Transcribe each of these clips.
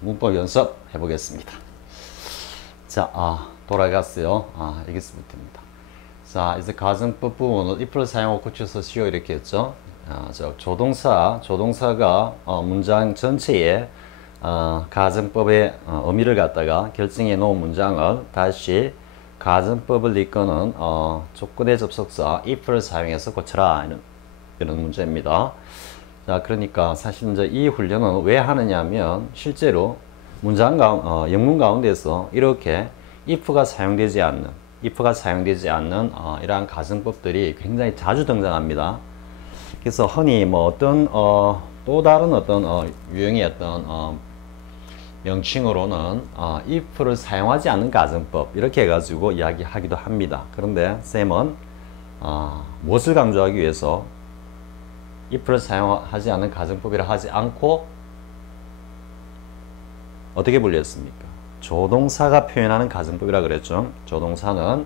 문법 연습 해보겠습니다. 자, 돌아갔어요. 여기서부터입니다. 자, 이제 가정법 부분을 if를 사용하고 고쳐서 쉬워 이렇게 했죠. 조동사가 문장 전체에 가정법의 의미를 갖다가 결정해 놓은 문장을 다시 가정법을 이끄는 조건의 접속사 if를 사용해서 고쳐라 이런 문제입니다. 자, 그러니까 사실 이제 이 훈련은 왜 하느냐면 실제로 영문 가운데서 이렇게 if가 사용되지 않는 이러한 가정법들이 굉장히 자주 등장합니다. 그래서 흔히 뭐 어떤 또 다른 어떤 유형의 어떤 명칭으로는 if를 사용하지 않는 가정법 이렇게 해가지고 이야기하기도 합니다. 그런데 쌤은 무엇을 강조하기 위해서 if를 사용하지 않는 가정법이라 하지 않고 어떻게 불렸습니까? 조동사가 표현하는 가정법이라 그랬죠. 조동사는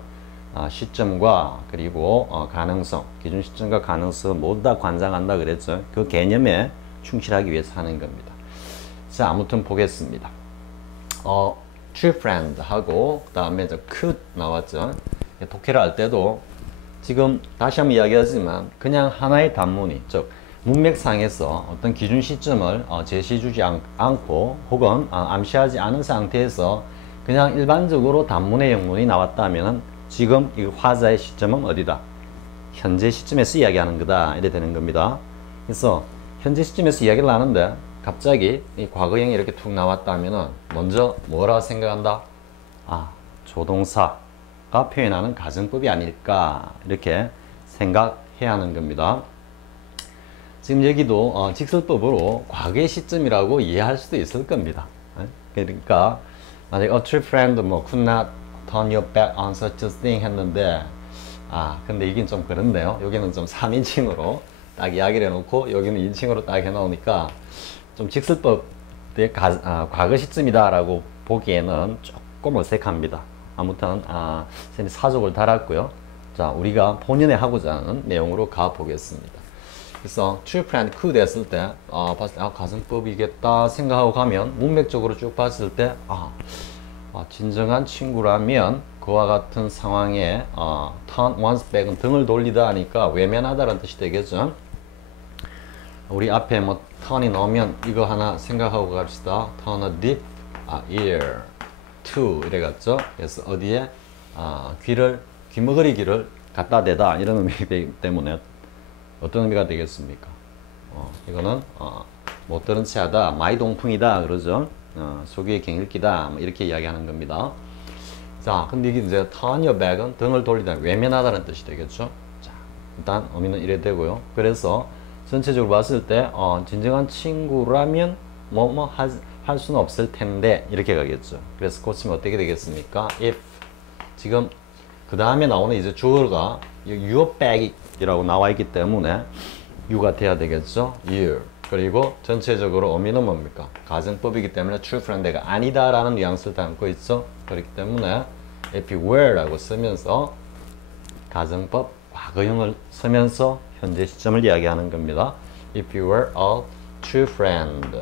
시점과 그리고 가능성, 기준 시점과 가능성 모두 다 관장한다 그랬죠. 그 개념에 충실하기 위해서 하는 겁니다. 자, 아무튼 보겠습니다. true friend 하고 그 다음에 could 나왔죠. 독해를 할 때도 지금 다시 한번 이야기하지만 그냥 하나의 단문이 즉 문맥상에서 어떤 기준 시점을 제시해주지 않고 혹은 암시하지 않은 상태에서 그냥 일반적으로 단문의 영문이 나왔다면 지금 이 화자의 시점은 어디다? 현재 시점에서 이야기하는 거다 이래 되는 겁니다. 그래서 현재 시점에서 이야기를 하는데 갑자기 이 과거형이 이렇게 툭 나왔다면 먼저 뭐라 생각한다? 조동사가 표현하는 가정법이 아닐까 이렇게 생각해야 하는 겁니다. 지금 여기도 직설법으로 과거의 시점이라고 이해할 수도 있을 겁니다. 그러니까 만약에 a true friend could not turn your back on such a thing 했는데 근데 이긴 좀 그런데요. 여기는 좀 3인칭으로 딱 이야기를 해놓고 여기는 2인칭으로 딱 해놓으니까 좀 직설법의 과거 시점이다 라고 보기에는 조금 어색합니다. 아무튼 선생님이 사족을 달았고요. 자, 우리가 본연에 하고자 하는 내용으로 가보겠습니다. 그래서 true friend could 했을 때 봤을 때 가정법이겠다 생각하고 가면 문맥적으로 쭉 봤을 때 진정한 친구라면 그와 같은 상황에 turn one's back은 등을 돌리다 하니까 외면하다라는 뜻이 되겠죠. 우리 앞에 뭐 turn이 나오면 이거 하나 생각하고 갑시다. turn a deaf ear to 이래갔죠. 그래서 어디에 귀머거리 귀를 갖다 대다 이런 의미이기 때문에 어떤 의미가 되겠습니까? 이거는 못 들은 채 하다, 마이동풍이다 그러죠. 소귀의 갱일기다 이렇게 이야기하는 겁니다. 자, 근데 이게 이제 turn your back은 등을 돌리다, 외면하다는 뜻이 되겠죠. 자, 일단 의미는 이래 되고요. 그래서 전체적으로 봤을 때 진정한 친구라면 할 수는 없을 텐데 이렇게 가겠죠. 그래서 고치면 어떻게 되겠습니까? if 지금 그 다음에 나오는 이제 주어가 your bag이라고 나와 있기 때문에 you가 돼야 되겠죠. you. 그리고 전체적으로 의미는 뭡니까? 가정법이기 때문에 true friend가 아니다라는 뉘앙스를 담고 있죠. 그렇기 때문에 if you were라고 쓰면서 가정법 과거형을 쓰면서 현재 시점을 이야기하는 겁니다. if you were a true friend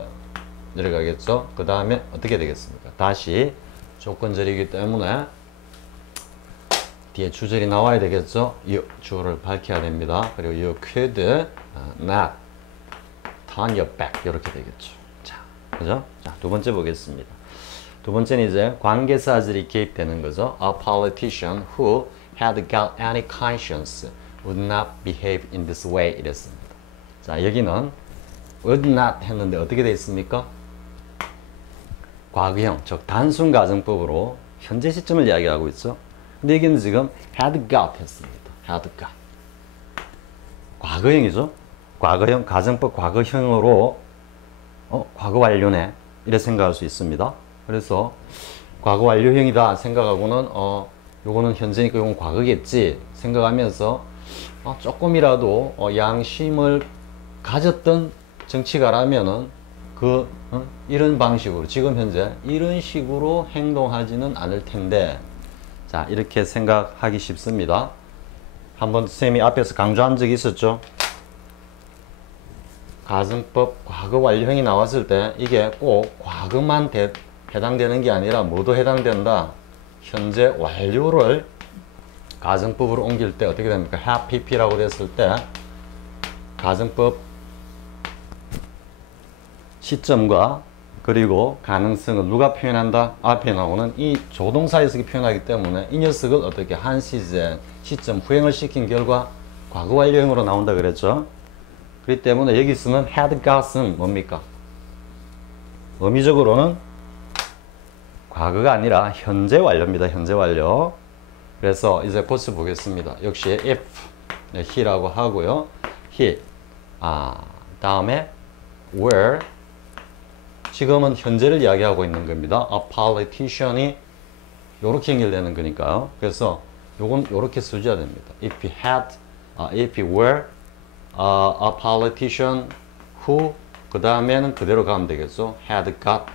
내려가겠죠. 그 다음에 어떻게 되겠습니까? 다시 조건절이기 때문에 뒤에 주절이 나와야 되겠죠. you 주어를 밝혀야 됩니다. 그리고 you could not turn your back 이렇게 되겠죠. 자, 그죠? 자, 두 번째 보겠습니다. 두 번째는 이제 관계사절이 개입되는 거죠. A politician who had got any conscience would not behave in this way 이랬습니다. 자, 여기는 would not 했는데 어떻게 되어 있습니까? 과거형, 즉 단순 가정법으로 현재 시점을 이야기하고 있죠. 근데 여기는 지금 had got 했습니다. had got. 과거형이죠. 과거형, 가정법 과거형으로 과거 완료네 이렇게 생각할 수 있습니다. 그래서 과거 완료형이다 생각하고는 요거는 현재니까 요건 과거겠지 생각하면서 조금이라도 양심을 가졌던 정치가라면은 이런 방식으로 지금 현재 이런 식으로 행동하지는 않을 텐데 자, 이렇게 생각하기 쉽습니다. 한번 선생님이 앞에서 강조한 적이 있었죠. 가정법 과거 완료형이 나왔을 때 이게 꼭 과거만 해당되는 게 아니라 뭐도 해당된다. 현재 완료를 가정법으로 옮길 때 어떻게 됩니까? have pp라고 됐을 때 가정법 시점과 그리고 가능성을 누가 표현한다? 앞에 나오는 이 조동사 녀석이 표현하기 때문에 이 녀석을 어떻게 한 시점 후행을 시킨 결과 과거 완료형으로 나온다 그랬죠. 그렇기 때문에 여기 쓰는 had got은 뭡니까? 의미적으로는 과거가 아니라 현재 완료입니다. 현재 완료. 그래서 이제 고쳐 보겠습니다. 역시 if he라고 하고요. he 다음에 were 지금은 현재를 이야기하고 있는 겁니다. A politician이 요렇게 연결되는 거니까요. 그래서 요건 요렇게 쓰셔야 됩니다. If he were a politician who 그 다음에는 그대로 가면 되겠죠. had got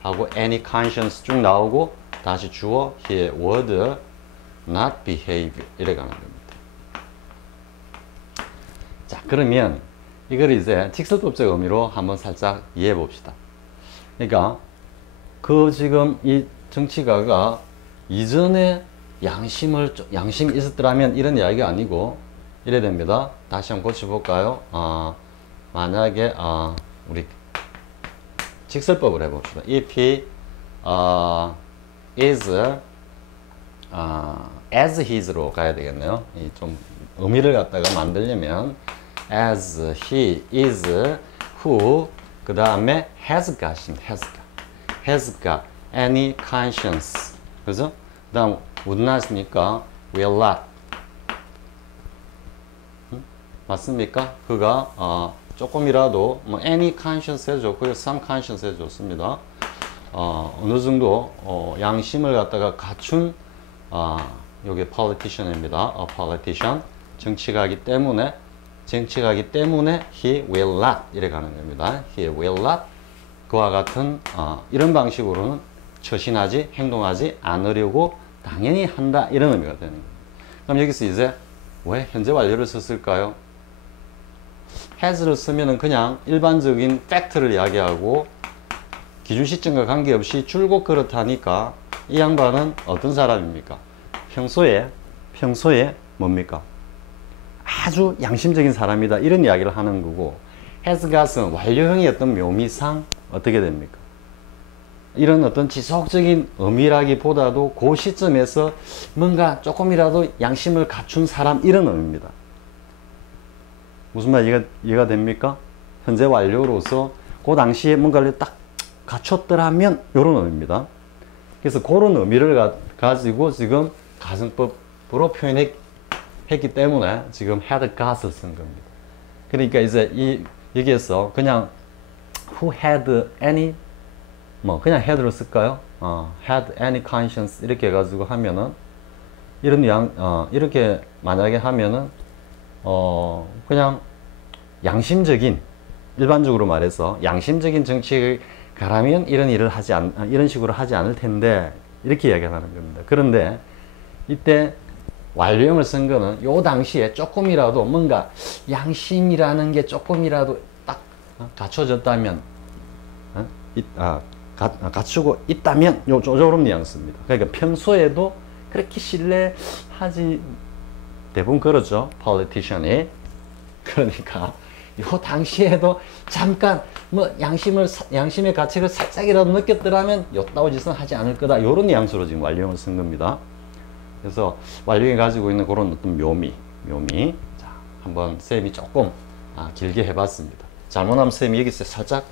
하고 any conscience 쭉 나오고 다시 주어 he would not behave 이래 가는 겁니다. 자, 그러면 이걸 이제 직설법적 의미로 한번 살짝 이해해 봅시다. 그러니까 그 지금 이 정치가가 이전에 양심이 있었더라면 이런 이야기가 아니고 이래 됩니다. 다시 한번 고쳐볼까요? 만약에 우리 직설법을 해봅시다. If he is as his로 가야 되겠네요. 좀 의미를 갖다가 만들려면 as he is who 그 다음에 has got any conscience 그죠? 그 다음 would not이니까 will not 맞습니까? 그가 조금이라도 뭐 any conscience 해도 좋고요. some conscience 해도 좋습니다. 어느 정도 양심을 갖다가 갖춘 여기 politician입니다. a politician 정치가이기 때문에 he will not 이래 가는 겁니다. he will not 그와 같은 이런 방식으로는 처신하지 행동하지 않으려고 당연히 한다 이런 의미가 되는 겁니다. 그럼 여기서 이제 왜 현재 완료를 썼을까요? has를 쓰면은 그냥 일반적인 팩트를 이야기하고 기준 시점과 관계없이 줄곧 그렇다니까 이 양반은 어떤 사람입니까? 평소에 뭡니까? 아주 양심적인 사람이다 이런 이야기를 하는 거고 has got은 완료형의 어떤 묘미상 어떻게 됩니까? 이런 어떤 지속적인 의미라기보다도 그 시점에서 뭔가 조금이라도 양심을 갖춘 사람 이런 의미입니다. 무슨 말 이해가 됩니까? 현재 완료로서 그 당시에 뭔가를 딱 갖췄더라면 이런 의미입니다. 그래서 그런 의미를 가지고 지금 가정법으로 표현했기 때문에 지금 had got을 쓴 겁니다. 그러니까 이제 여기에서 그냥 who had any 그냥 had를 쓸까요? had any conscience 이렇게 해가지고 하면은 이렇게 만약에 하면은 그냥 양심적인 일반적으로 말해서 양심적인 정치가라면 이런 식으로 하지 않을 텐데 이렇게 이야기하는 겁니다. 그런데 이때 완료형을 쓴 거는 요 당시에 조금이라도 뭔가 양심이라는 게 조금이라도 딱 갖춰졌다면 갖추고 있다면 요런 뉘앙스입니다. 그러니까 평소에도 그렇게 신뢰하지 대부분 그러죠. politician이. 그러니까 요 당시에도 잠깐 양심의 가책을 살짝이라도 느꼈더라면 요따위 짓은 하지 않을 거다. 요런 뉘앙스로 지금 완료형을 쓴 겁니다. 그래서 완료형이 가지고 있는 그런 어떤 묘미. 자, 한번 쌤이 조금 길게 해봤습니다. 잘못하면 쌤이 여기서 살짝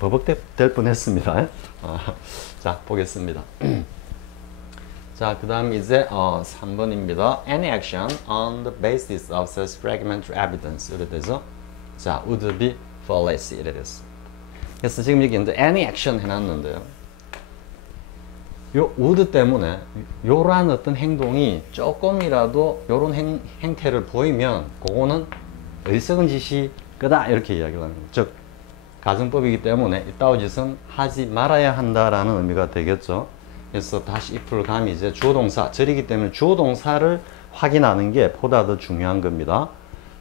버벅될 뻔했습니다. 자, 보겠습니다. 자, 그 다음 이제 3번입니다. Any action on the basis of such fragmentary evidence 이래 돼서 자, would be fallacy 이래 됐습니다. 그래서 지금 여기 이제 any action 해놨는데요. 요 would 때문에 요런 어떤 행동이 조금이라도 요런 행태를 보이면 그거는 어리석은 짓이 거다 이렇게 이야기를 하는 거죠. 즉 가정법이기 때문에 이따위 짓은 하지 말아야 한다라는 의미가 되겠죠. 그래서 다시 if를 가면 이제 주어동사 절이기 때문에 주어동사를 확인하는 게 보다 더 중요한 겁니다.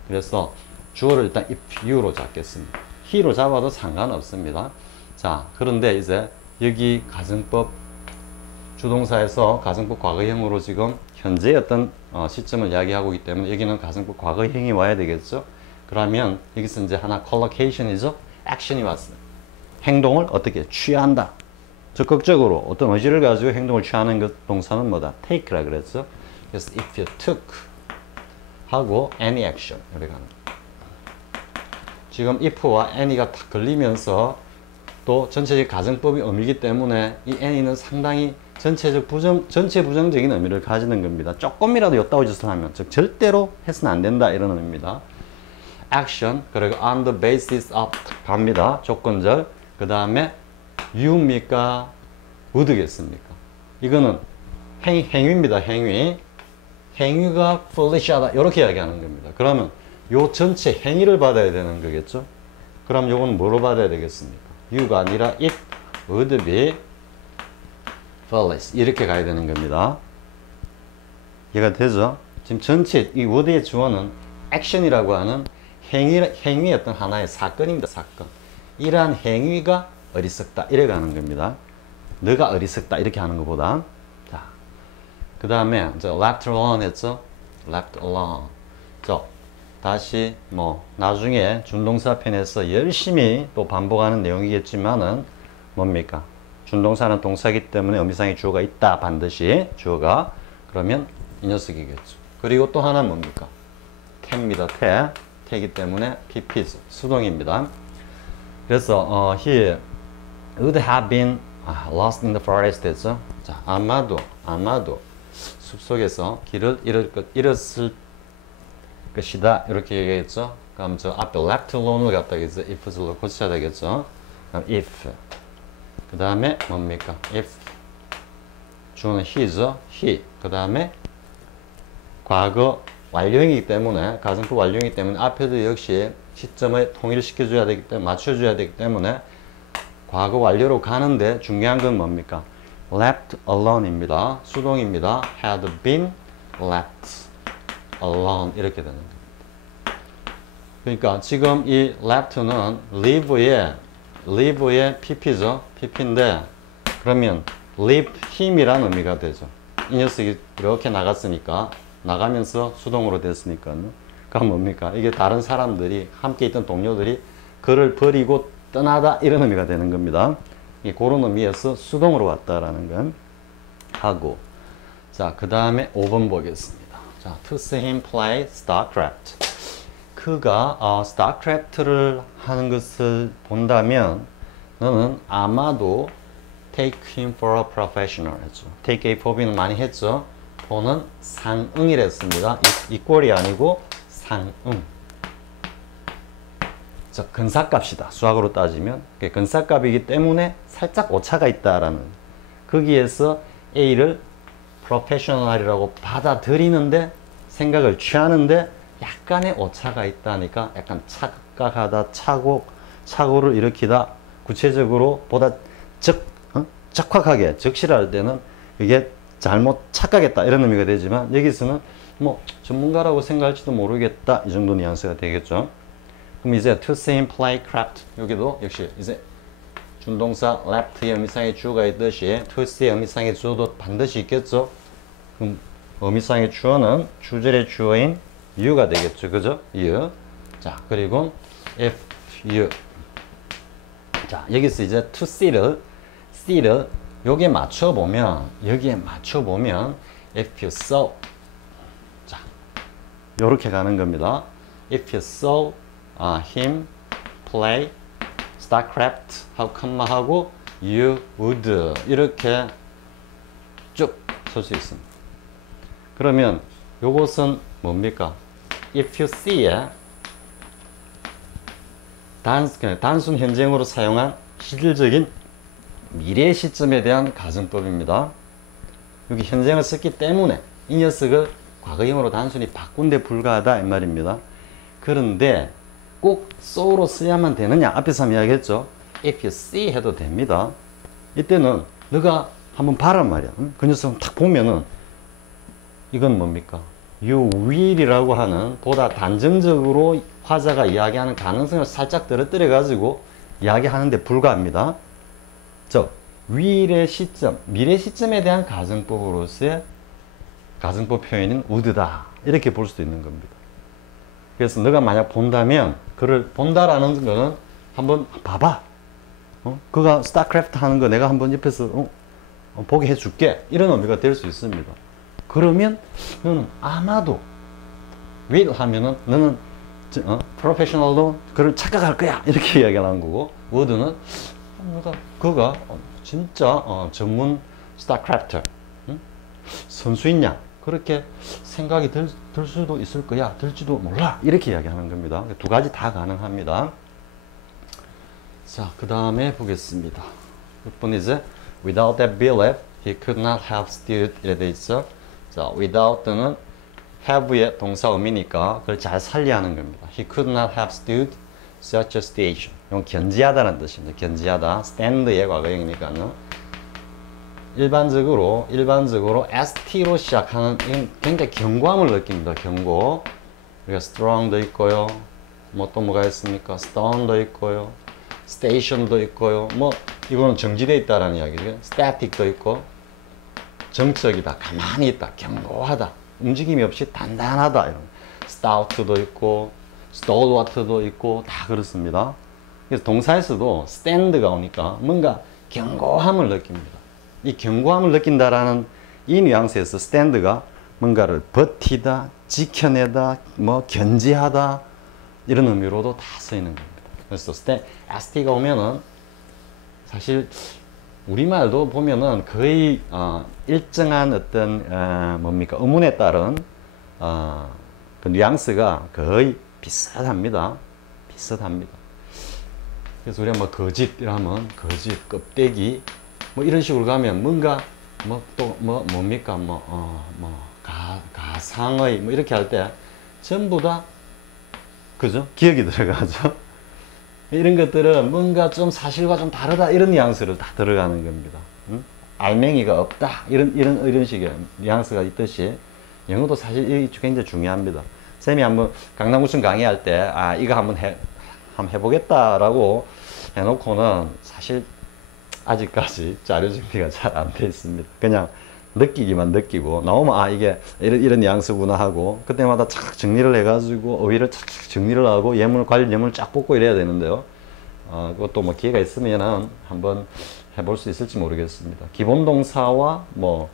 그래서 주어를 일단 if you로 잡겠습니다. he로 잡아도 상관없습니다. 자, 그런데 이제 여기 가정법 주동사에서 가정법 과거형으로 지금 현재의 어떤 시점을 이야기하고 있기 때문에 여기는 가정법 과거형이 와야 되겠죠. 그러면 여기서 이제 하나 collocation이죠. action이 왔어요. 행동을 어떻게 취한다. 적극적으로 어떤 의지를 가지고 행동을 취하는 그 동사는 뭐다? take라 그랬죠. 그래서 if you took 하고 any action 이렇게 가는 거예요. 지금 if와 any가 딱 걸리면서 또 전체적 가정법이 의미이기 때문에 이 any는 상당히 전체 부정적인 의미를 가지는 겁니다. 조금이라도 엿다운 짓을 하면, 즉 절대로 해서는 안 된다 이런 의미입니다. action 그리고 on the basis of 갑니다. 조건절. 그 다음에 you입니까? would겠습니까? 이거는 행위입니다. 행위가 foolish하다 이렇게 이야기하는 겁니다. 그러면 요 전체 행위를 받아야 되는 거겠죠? 그럼 요건 뭐로 받아야 되겠습니까? you가 아니라 it would be foolish 이렇게 가야 되는 겁니다. 이해가 되죠? 지금 전체 이 would의 주어는 action이라고 하는 행위의 어떤 하나의 사건입니다. 사건. 이러한 행위가 어리석다 이래 가는 겁니다. 너가 어리석다 이렇게 하는 것보다. 자, 그 다음에 이제 left alone 했죠? left alone. 다시 뭐 나중에 준동사 편에서 열심히 또 반복하는 내용이겠지만은 뭡니까? 준동사는 동사이기 때문에 의미상의 주어가 있다. 반드시 주어가. 그러면 이 녀석이겠죠. 그리고 또 하나는 뭡니까? 태입니다. 태이기 때문에 pp죠. 수동입니다. 그래서 he would have been lost in the forest 했죠. 자, 아마도 숲속에서 길을 잃었을 것이다 이렇게 얘기했죠. 그럼 저 앞에 left alone을 갖다가 이제 if로 고쳐야 되겠죠. 그럼 if 그 다음에 뭡니까? if 주어는 he죠. he 그 다음에 과거 완료이기 때문에 가정법 완료이기 때문에 앞에도 역시 시점을 통일시켜줘야 되기 때문에 맞춰줘야 되기 때문에 과거 완료로 가는데 중요한 건 뭡니까? left alone입니다. 수동입니다. had been left alone 이렇게 되는 겁니다. 그러니까 지금 이 left는 leave의 pp죠. pp인데 그러면 leave him이라는 의미가 되죠. 이 녀석이 이렇게 나갔으니까 나가면서 수동으로 됐으니까 그럼 뭡니까? 이게 다른 사람들이 함께 있던 동료들이 그를 버리고 떠나다 이런 의미가 되는 겁니다. 그런 의미에서 수동으로 왔다라는 건 하고 자, 그 다음에 5번 보겠습니다. 자, to see him play StarCraft. 그가 StarCraft를 하는 것을 본다면 너는 아마도 take him for a professional 했죠. take A for B는 많이 했죠. for는 상응이라 했습니다. equal이 아니고 상응. 자, 근사값이다. 수학으로 따지면 근사값이기 때문에 살짝 오차가 있다라는 거기에서 A를 프로페셔널이라고 받아들이는데 생각을 취하는데 약간의 오차가 있다니까 약간 착각하다 착오를 일으키다 구체적으로 보다 적확하게 적실할 때는 이게 잘못 착각했다 이런 의미가 되지만 여기서는 뭐 전문가라고 생각할지도 모르겠다 이 정도 뉘앙스가 되겠죠. 그럼 이제 to see him play craft 여기도 역시 이제 준동사 left의 의미상의 주어가 있듯이 to see의 의미상의 주어도 반드시 있겠죠. 그럼 의미상의 주어는 주절의 주어인 you가 되겠죠. 그죠? you. 자, 그리고 if you. 자, 여기서 이제 to see를 여기에 맞춰보면 if you saw 자, 요렇게 가는 겁니다. if you saw him play StarCraft 하고 컴마하고 you would 이렇게 쭉 쓸 수 있습니다. 그러면 요것은 뭡니까? if you see에 단순 현재형으로 사용한 실질적인 미래 시점에 대한 가정법입니다. 여기 현재형을 썼기 때문에 이 녀석을 과거형으로 단순히 바꾼 데 불과하다 이 말입니다. 그런데 꼭 so로 써야만 되느냐? 앞에서 이야기했죠. if you see 해도 됩니다. 이때는 너가 한번 봐란 말이야. 그 녀석을 딱 보면은 이건 뭡니까? you will이라고 하는 보다 단정적으로 화자가 이야기하는 가능성을 살짝 떨어뜨려 가지고 이야기하는데 불과합니다. 즉 미래 시점에 대한 가정법으로서의 가정법 표현인 would다 이렇게 볼 수도 있는 겁니다. 그래서 너가 만약 본다면 그를 본다라는 거는 한번 봐봐. 그가 스타크래프트 하는 거 내가 한번 옆에서 보게 해줄게 이런 의미가 될 수 있습니다. 그러면 너는 아마도 will 하면은 너는 프로페셔널로 그를 착각할 거야 이렇게 이야기하는 거고 would는 그가 진짜 전문 스타크래프트 선수인 양 그렇게 생각이 들 수도 있을 거야 들지도 몰라 이렇게 이야기하는 겁니다. 두 가지 다 가능합니다. 자, 그 다음에 보겠습니다. 6번 이제 without that belief he could not have stood 이래 돼 있어. 자, without는 have의 동사 의미니까 그걸 잘 살리하는 겁니다. He could not have stood such a station. 이건 견지하다는 뜻입니다. 견지하다. stand의 과거형이니까요. 일반적으로 st로 시작하는 이건 굉장히 견고함을 느낍니다. 견고. 우리가 strong도 있고요. 뭐 또 뭐가 있습니까? stone도 있고요. station도 있고요. 뭐 이거는 정지되어 있다라는 이야기죠. static도 있고 정적이다. 가만히 있다. 견고하다. 움직임이 없이 단단하다. 이런. stout도 있고 stalwart도 있고 다 그렇습니다. 그래서 동사에서도 stand가 오니까 뭔가 견고함을 느낍니다. 이 견고함을 느낀다라는 이 뉘앙스에서 stand가 뭔가를 버티다, 지켜내다, 뭐 견지하다 이런 의미로도 다 쓰이는 겁니다. 그래서 st가 오면은 사실 우리말도 보면은 거의 일정한 어떤 뭡니까 의문에 따른 그 뉘앙스가 거의 비슷합니다. 그래서 우리가 뭐 거짓 이라면 거짓, 껍데기 뭐 이런 식으로 가면 뭔가 뭐 또 뭡니까 가상의 뭐 이렇게 할 때 전부 다 그죠? 기억이 들어가죠. 이런 것들은 뭔가 좀 사실과 좀 다르다 이런 뉘앙스를 다 들어가는 겁니다. 알맹이가 없다 이런 식의 뉘앙스가 있듯이 영어도 사실 이게 굉장히 중요합니다. 쌤이 한번 강남구청 강의할 때 이거 한번 해보겠다라고 해놓고는 사실 아직까지 자료 준비가 잘 안 돼 있습니다. 그냥 느끼기만 느끼고 나오면 이게 이런 뉘앙스구나 하고 그때마다 착 정리를 해가지고 어휘를 착착 정리를 하고 관련 예문을 쫙 뽑고 이래야 되는데요. 그것도 뭐 기회가 있으면은 한번 해볼 수 있을지 모르겠습니다. 기본 동사와 뭐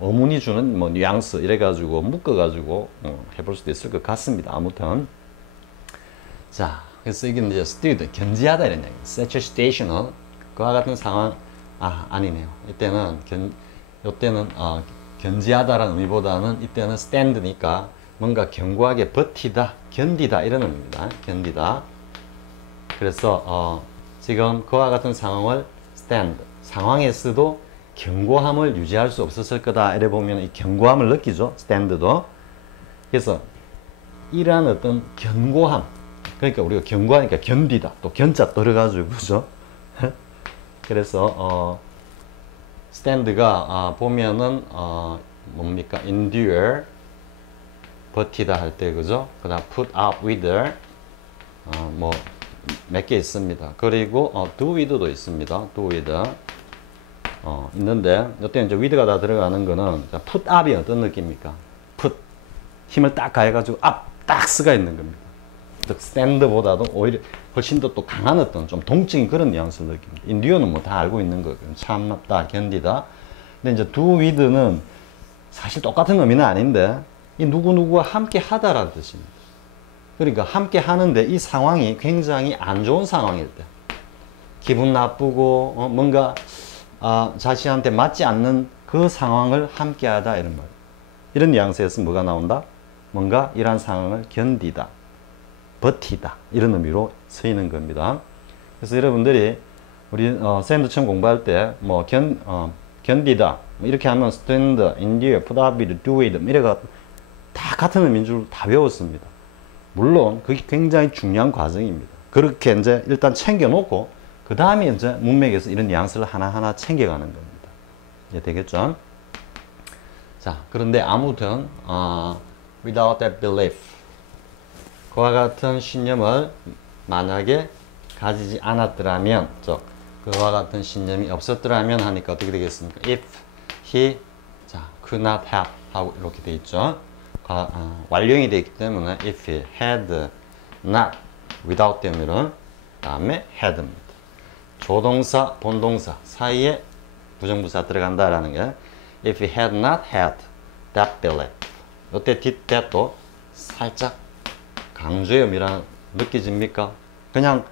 어문이 주는 뭐 뉘앙스 이래가지고 묶어가지고 해볼 수도 있을 것 같습니다. 아무튼 자 그래서 이게 이제 stood 견지하다 이런 얘기. such a stational 그와 같은 상황 아니네요. 이때는 견지하다라는 의미보다는 이때는 stand니까 뭔가 견고하게 버티다, 견디다 이런 의미입니다. 견디다. 그래서 지금 그와 같은 상황을 stand 상황에서도 견고함을 유지할 수 없었을 거다. 이래 보면 이 견고함을 느끼죠. stand도. 그래서 이러한 어떤 견고함 그러니까 우리가 견고하니까 견디다 또 견자 떨어가지고 그죠? 그래서 stand가 보면은 뭡니까 endure 버티다 할 때 그죠? 그다음 put up with 뭐 몇 개 있습니다. 그리고 do with도 있습니다. do with 있는데 이때 이제 with가 다 들어가는 거는 put up이 어떤 느낌입니까? put 힘을 딱 가해가지고 up 딱 쓰가 있는 겁니다. 즉 stand보다도 오히려 훨씬 더 또 강한 어떤 좀 동적인 그런 뉘앙스를 느낍니다. endure는 뭐 다 알고 있는 거예요. 참다, 견디다. 근데 이제 do with는 사실 똑같은 의미는 아닌데 이 누구누구와 함께 하다라는 뜻입니다. 그러니까 함께 하는데 이 상황이 굉장히 안 좋은 상황일 때 기분 나쁘고 뭔가 자신한테 맞지 않는 그 상황을 함께 하다 이런 말. 이런 뉘앙스에서 뭐가 나온다? 뭔가 이러한 상황을 견디다. 버티다 이런 의미로 쓰이는 겁니다. 그래서 여러분들이 우리 쌤도 처음 공부할 때 뭐 견디다 이렇게 하면 stand, endure, put up with, do with 이래가 다 같은 의미인 줄 다 배웠습니다. 물론 그게 굉장히 중요한 과정입니다. 그렇게 이제 일단 챙겨놓고 그 다음에 이제 문맥에서 이런 뉘앙스를 하나하나 챙겨가는 겁니다. 이제 되겠죠? 자 그런데 아무튼 without that belief 그와 같은 신념을 만약에 가지지 않았더라면, 그와 같은 신념이 없었더라면 하니까 어떻게 되겠습니까? If he, 자, could not have 하고 이렇게 돼 있죠. 완료형이 되어 있기 때문에 if he had not, without 되면은 다음에 had입니다. 조동사, 본동사 사이에 부정부사 들어간다라는 게 if he had not had that belief. 이때 did that도 살짝 강조의 의미랑 느껴집니까? 그냥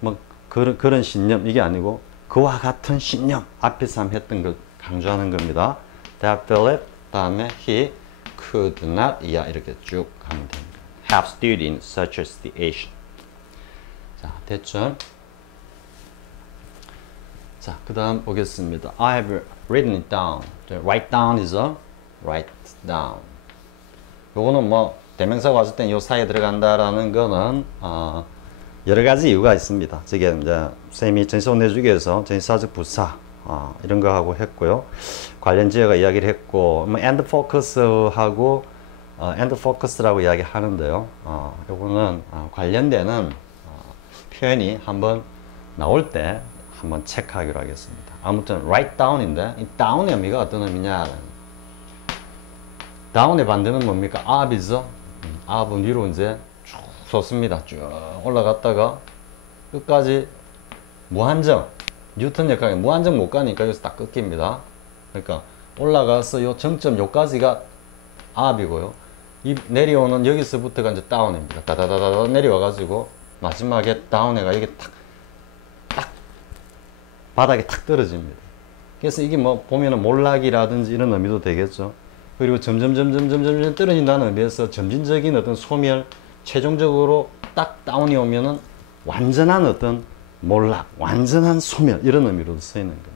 뭐 그런 신념 이게 아니고 그와 같은 신념 앞에서 했던 걸 강조하는 겁니다. That belief 다음에 he could not 이렇게 쭉 가면 됩니다. Have stood in such a situation. 자, 됐죠? 자, 그 다음 보겠습니다. I have written it down. Write down is a write down. 요거는 뭐 대명사가 왔을 땐 요 사이에 들어간다라는 거는 여러 가지 이유가 있습니다. 저게 이제 쌤이 전시원 내주기에서 전시사적 부사 이런 거 하고 했고요. 관련 지어가 이야기를 했고 뭐 end focus하고 end focus라고 이야기 하는데요. 요거는 관련되는 표현이 한번 나올 때 한번 체크하기로 하겠습니다. 아무튼 write down인데 이 down의 의미가 어떤 의미냐? down의 반대는 뭡니까? up이죠. up은 위로 이제 쭉 솟습니다. 쭉 올라갔다가 끝까지 무한정, 뉴턴 역학에 무한정 못 가니까 여기서 딱 끊깁니다. 그러니까 올라가서 요 정점 요까지가 up이고요. 이 내려오는 여기서부터가 이제 down입니다. 다다다다 내려와가지고 마지막에 down에가 이게 딱 바닥에 탁 떨어집니다. 그래서 이게 뭐 보면은 몰락이라든지 이런 의미도 되겠죠. 그리고 점점 떨어진다는 의미에서 점진적인 어떤 소멸, 최종적으로 딱 다운이 오면은 완전한 어떤 몰락, 완전한 소멸 이런 의미로도 쓰이는 겁니다.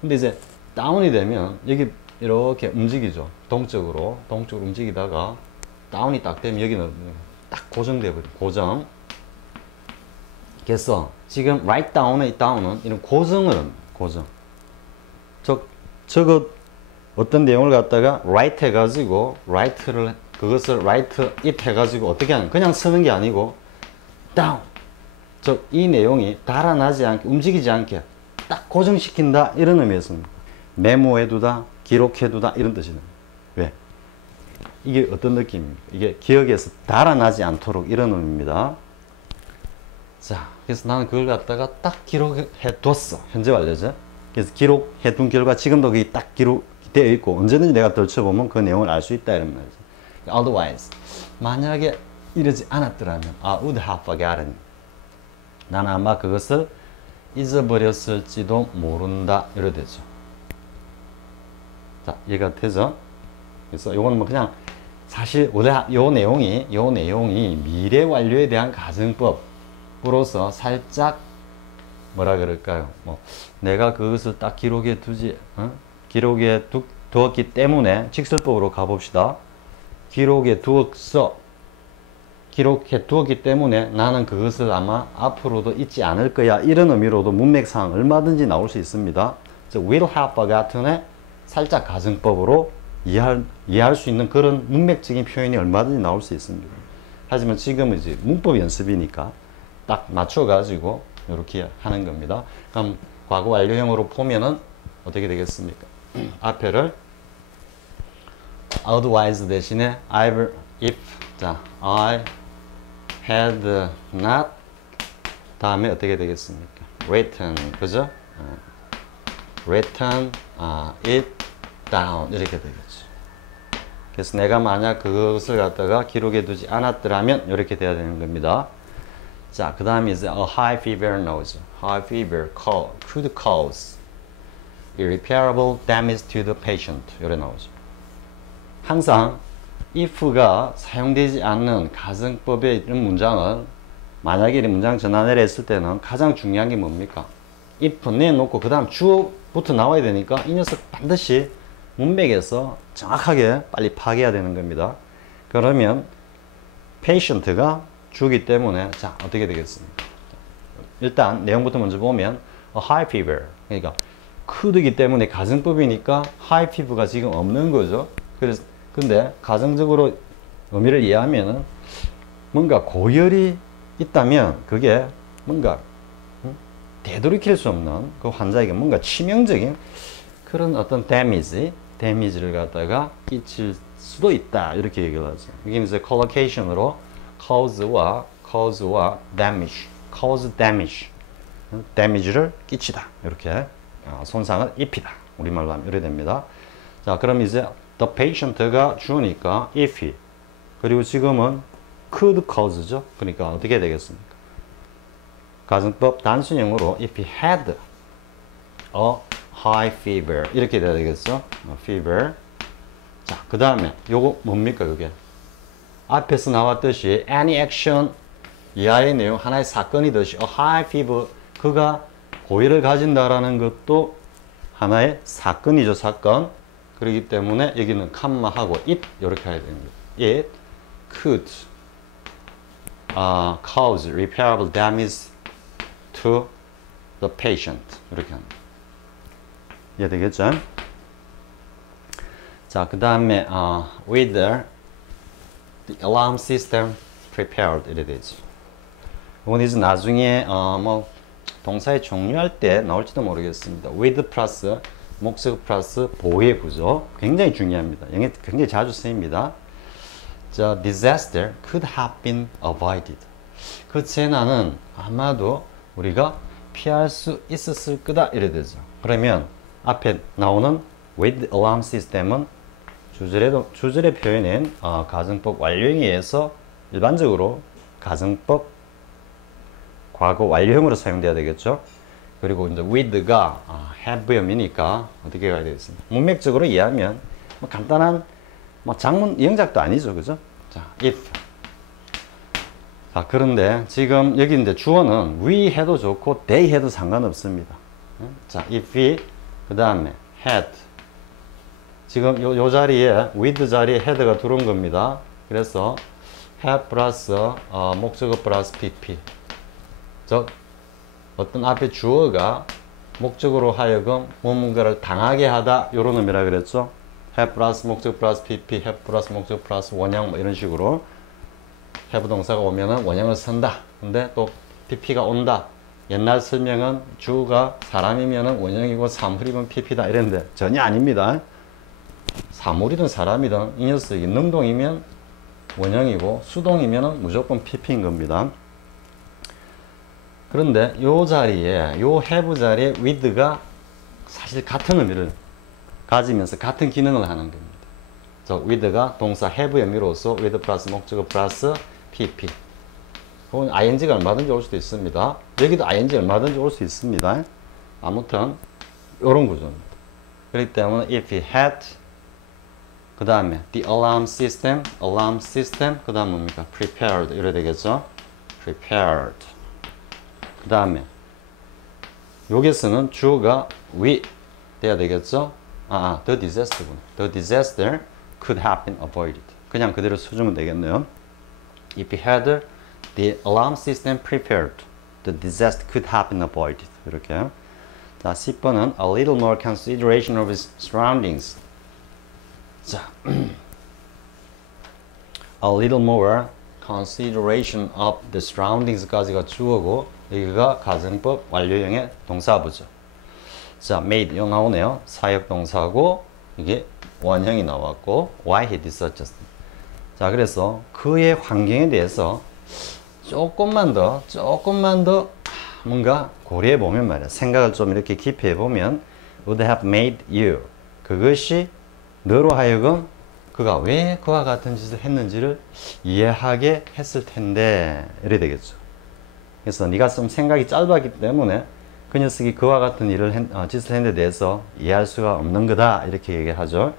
근데 이제 다운이 되면 여기 이렇게 움직이죠. 동쪽으로 움직이다가 다운이 딱 되면 여기는 딱 고정돼 버려. 고정. 그래서 지금 write down의 이 down은 이런 고정. 저거 어떤 내용을 갖다가 write 해가지고 그것을 write it 해가지고 어떻게 하는 그냥 쓰는 게 아니고 down. 이 내용이 달아나지 않게 움직이지 않게 딱 고정시킨다 이런 의미에서는 메모해두다, 기록해두다 이런 뜻이는 왜? 이게 어떤 느낌입니까? 이게 기억에서 달아나지 않도록 이런 의미입니다. 자, 그래서 나는 그걸 갖다가 딱 기록해뒀어. 현재 완료죠. 그래서 기록해둔 결과 지금도 그게 딱 기록되어 있고 언제든지 내가 덜쳐보면 그 내용을 알 수 있다 이런 말이죠. Otherwise, 만약에 이러지 않았더라면 I would have forgotten. 나는 아마 그것을 잊어버렸을지도 모른다 이래 되죠. 자, 이해가 되죠? 그래서 요거는 뭐 그냥 사실 요 내용이 미래 완료에 대한 가정법으로서 살짝 뭐라 그럴까요? 뭐 내가 그것을 딱 기록해 두었기 때문에 직설법으로 가봅시다. 기록해 두었기 때문에 나는 그것을 아마 앞으로도 잊지 않을 거야. 이런 의미로도 문맥상 얼마든지 나올 수 있습니다. will have forgotten의 살짝 가정법으로 이해할 수 있는 그런 문맥적인 표현이 얼마든지 나올 수 있습니다. 하지만 지금은 이제 문법 연습이니까 딱 맞춰가지고 이렇게 하는 겁니다. 그럼 과거 완료형으로 보면은 어떻게 되겠습니까? 앞에를 otherwise 대신에 if I had not 다음에 어떻게 되겠습니까? written 그죠? written it down 이렇게 되겠죠. 그래서 내가 만약 그것을 갖다가 기록해 두지 않았더라면 이렇게 돼야 되는 겁니다. 자, 그 다음에 이제 a high fever 나오죠. high fever could cause irreparable damage to the patient 이렇게 나오죠. 항상 if가 사용되지 않는 가정법의 이런 문장을 만약에 이 문장 전환을 했을 때는 가장 중요한 게 뭡니까? if 내놓고 그 다음 주어부터 나와야 되니까 이 녀석 반드시 문맥에서 정확하게 빨리 파악해야 되는 겁니다. 그러면 patient가 주기 때문에 자 어떻게 되겠습니까? 일단 내용부터 먼저 보면 a high fever 그러니까 could이기 때문에 가정법이니까 high fever가 지금 없는 거죠. 그래서 근데 가정적으로 의미를 이해하면은 뭔가 고열이 있다면 그게 뭔가 되돌이킬 수 없는 그 환자에게 뭔가 치명적인 그런 어떤 데미지를 갖다가 끼칠 수도 있다 이렇게 얘기를 하죠. 이게 이제 collocation으로 cause와 damage를 끼치다 이렇게 손상을 입히다 우리말로 하면 이래 됩니다. 자 그럼 이제 the patient가 주니까 if he 그리고 지금은 could cause죠. 그러니까 어떻게 되겠습니까? 가정법 단순형으로 if he had a high fever 이렇게 돼야 되겠죠. fever. 자, 그 다음에 요거 뭡니까 그게? 앞에서 나왔듯이 any action 이하의 내용 하나의 사건이듯이 a high fever 그가 고열을 가진다라는 것도 하나의 사건이죠. 사건. 그렇기 때문에 여기는 칸마하고 it 이렇게 해야 됩니다. it could cause repairable damage to the patient 이렇게 합니다. 이해되겠죠? 자, 그 다음에 whether the alarm system prepared 이래 되죠. 이건 이제 나중에 뭐 동사의 종류할 때 나올지도 모르겠습니다. with 플러스 목적 플러스 보호의 구조 굉장히 중요합니다. 영에 굉장히 자주 쓰입니다. 자, disaster could have been avoided. 그 재난은 아마도 우리가 피할 수 있었을 거다 이래 되죠. 그러면 앞에 나오는 with alarm system은 주절의 표현인 가정법 완료형에 의해서 일반적으로 가정법 과거 완료형으로 사용돼야 되겠죠. 그리고 이제 with가 have형이니까 어떻게 가야 되겠습니까? 문맥적으로 이해하면 뭐 간단한 뭐 장문 영작도 아니죠, 그죠? 자, if. 자, 그런데 지금 여기 이제 주어는 we 해도 좋고 they 해도 상관없습니다. 자, if we 그 다음에 had. 지금 요 자리에 with 자리에 had가 들어온 겁니다. 그래서 have 플러스 목적어 플러스 pp. 즉 어떤 앞에 주어가 목적으로 하여금 뭔가를 당하게 하다 요런 의미라 그랬죠. have 플러스 목적 플러스 pp, have 플러스 목적 플러스 원형 뭐 이런 식으로 have 동사가 오면은 원형을 쓴다. 근데 또 pp가 온다. 옛날 설명은 주가 사람이면은 원형이고 사물이면 pp다 이랬는데 전혀 아닙니다. 사물이든 사람이든 이 녀석이 능동이면 원형이고 수동이면은 무조건 pp인 겁니다. 그런데 요 자리에 요 have 자리에 with가 사실 같은 의미를 가지면서 같은 기능을 하는 겁니다. 저 with가 동사 have 의미로서 with 플러스 목적어 플러스 pp. 혹은 ing가 얼마든지 올 수도 있습니다. 여기도 ing 얼마든지 올 수 있습니다. 아무튼 이런 구조입니다. 그렇기 때문에 if he had 그 다음에 the alarm system 그 다음 뭡니까? prepared 이래 되겠죠? prepared 그 다음에 여기서는 주어가 we 돼야 되겠죠? the disaster군. The disaster could have been avoided. 그냥 그대로 써주면 되겠네요. If he had the alarm system prepared, the disaster could have been avoided. 이렇게. 자, 10번은 a little more consideration of his surroundings. 자, a little more consideration of the surroundings까지가 주어고 여기가 가정법 완료형의 동사부죠. 자, made 요 나오네요. 사역 동사고 이게 원형이 나왔고 why he did such a thing. 자, 그래서 그의 환경에 대해서 조금만 더 뭔가 고려해 보면 말이야. 생각을 좀 이렇게 깊이 해보면 would have made you 그것이 너로 하여금 그가 왜 그와 같은 짓을 했는지를 이해하게 했을 텐데 이래 되겠죠. 그래서 네가 좀 생각이 짧았기 때문에 그 녀석이 그와 같은 짓을 했는 데 대해서 이해할 수가 없는 거다 이렇게 얘기하죠.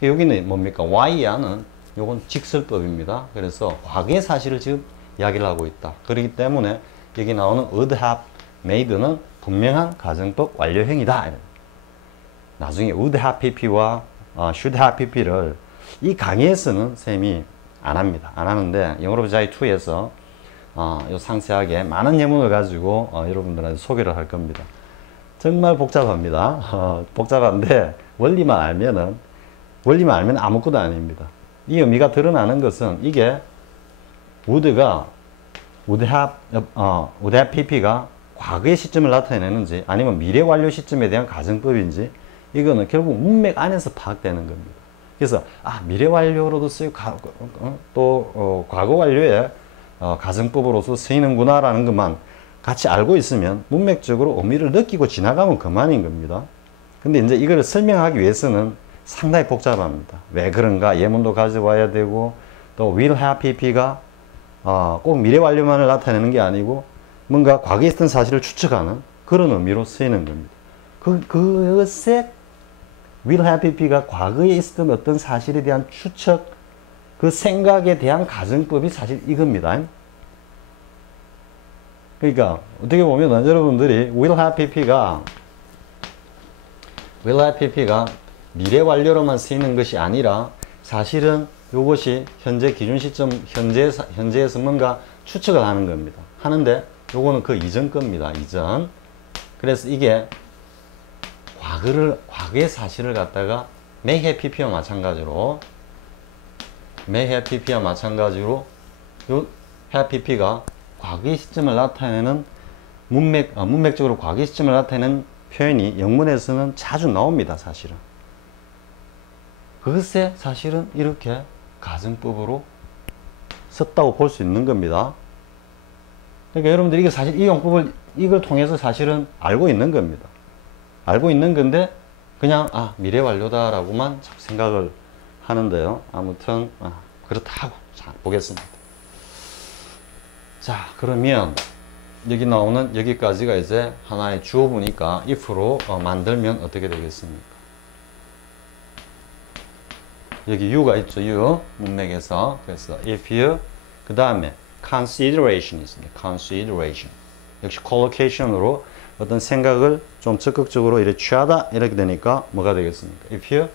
여기는 뭡니까? Y야는 요건 직설법입니다. 그래서 과거의 사실을 지금 이야기를 하고 있다. 그렇기 때문에 여기 나오는 would have made는 분명한 가정법 완료형이다. 나중에 would have pp와 should have pp를 이 강의에서는 쌤이 안 합니다. 안 하는데 영어로 자이 2에서 요 상세하게 많은 예문을 가지고 여러분들한테 소개를 할 겁니다. 정말 복잡합니다. 복잡한데 원리만 알면 아무것도 아닙니다. 이 의미가 드러나는 것은 이게 would가 would have pp가 과거의 시점을 나타내는지 아니면 미래 완료 시점에 대한 가정법인지 이거는 결국 문맥 안에서 파악되는 겁니다. 그래서 미래 완료로도 쓰이고 또 과거 완료에 가정법으로서 쓰이는구나 라는 것만 같이 알고 있으면 문맥적으로 의미를 느끼고 지나가면 그만인 겁니다. 근데 이제 이걸 설명하기 위해서는 상당히 복잡합니다. 왜 그런가 예문도 가져와야 되고 또 will have pp가 꼭 미래 완료만을 나타내는 게 아니고 뭔가 과거에 있었던 사실을 추측하는 그런 의미로 쓰이는 겁니다. 그것에 will have pp가 과거에 있었던 어떤 사실에 대한 추측, 그 생각에 대한 가정법이 사실 이겁니다. 그러니까 어떻게 보면 여러분들이 will have pp가 미래 완료로만 쓰이는 것이 아니라 사실은 이것이 현재 기준 시점, 현재에서 뭔가 추측을 하는 겁니다. 하는데 요거는 그 이전 겁니다. 이전. 그래서 이게 과거의 사실을 갖다가 may have pp와 마찬가지로 요 have pp가 과거의 시점을 나타내는 문맥적으로 과거의 시점을 나타내는 표현이 영문에서는 자주 나옵니다. 사실은. 그것에 사실은 이렇게 가정법으로 썼다고 볼 수 있는 겁니다. 그러니까 여러분들이 이게 사실 이 용법을 이걸 통해서 사실은 알고 있는 겁니다. 알고 있는 건데 그냥 미래 완료다라고만 생각을 하는데요. 아무튼 그렇다고 자 보겠습니다. 자 그러면 여기 나오는 여기까지가 이제 하나의 주어보니까 if로 만들면 어떻게 되겠습니까? 여기 you가 있죠. you 문맥에서 그래서 if you 그 다음에 consideration이 있습니다. consideration 역시 collocation으로 어떤 생각을 좀 적극적으로 이렇게 취하다 이렇게 되니까 뭐가 되겠습니까? if you